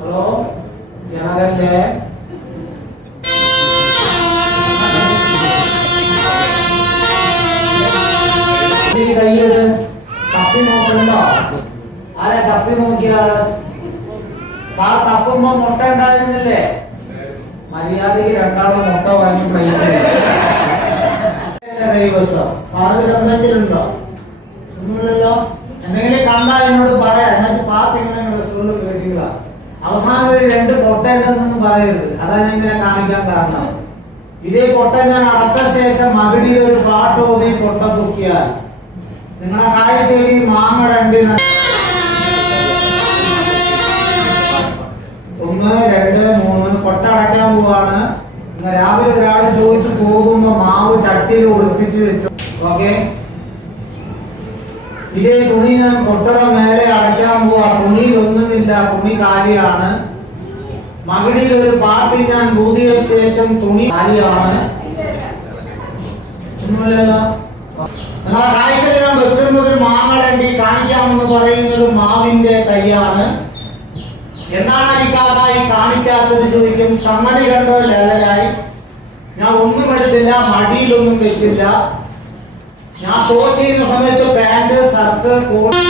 Hello ജനകല്ലേ കൈയ്യട് തപ്പി നോക്കണ്ടോ? ആരെ തപ്പി നോക്കിയാള്? സാർ തപ്പുമ്പോ മുട്ട ഉണ്ടായിരുന്നില്ലേ? മര്യാദക്ക് രണ്ടാളും മുട്ട വാങ്ങി കൈവശം സാറ് ഗവൺമെന്റിലുണ്ടോ? ഒന്നുമില്ലല്ലോ. എന്തെങ്കിലും കണ്ടാ എന്നോട് പറയാം. എന്നുവെച്ചാൽ പാത്തിങ്ങനെ സ്കൂളിൽ കേട്ടില്ല. അവസാനം ഒരു 2 പൊട്ട ഉണ്ടെന്നൊന്നും പറയരുത്. അതാണ് ഞാൻ ഇങ്ങനെ കാണിക്കാൻ കാരണം. ഇതേ പൊട്ട ഞാൻ അടച്ച ശേഷം അവിടെ ഒരു പാട്ട് ഓതി പൊട്ട തൂക്കിയാൽ നിങ്ങളെ കാഴ്ചയിൽ മാങ്ങ 2 1 2 3 പൊട്ട അടയ്ക്കാൻ പോവാണ്. രാവിലെ ഒരാൾ ചോദിച്ചു പോകുമ്പോ മാവ് ചട്ടിയിൽ ഒളിപ്പിച്ചു വെച്ചു. ഓക്കെ, ഇതേ തുണി ഞാൻ പൊട്ടട മേലെ അടയ്ക്കാൻ പോവാ. തുണിയിൽ ഒന്നുമില്ല, തുണി കാലിയാണ്. മകടിയിൽ ഒരു പാട്ടി ഞാൻ ഊതിയ ശേഷം തുണി കാലിയാണ്. ഒന്നുമില്ലല്ലോ. നിങ്ങളെ കാഴ്ചയിൽ ഞാൻ വെക്കുന്നത് മാങ്ങടണ്ടി കാണിക്കാമെന്ന് പറയുന്നത് മാവിന്റെ തൈയാണ്. എന്നാണ് ഈ കാണിക്കാത്തത് ചോദിക്കും. സംഗതി കണ്ടോ ലെവലായി. ഞാൻ ഒന്നും എടുത്തില്ല, മടിയിലൊന്നും വെച്ചില്ല. ഞാൻ ഷോ ചെയ്യുന്ന സമയത്ത് പാന്റ് ഷർട്ട് കോട്ട്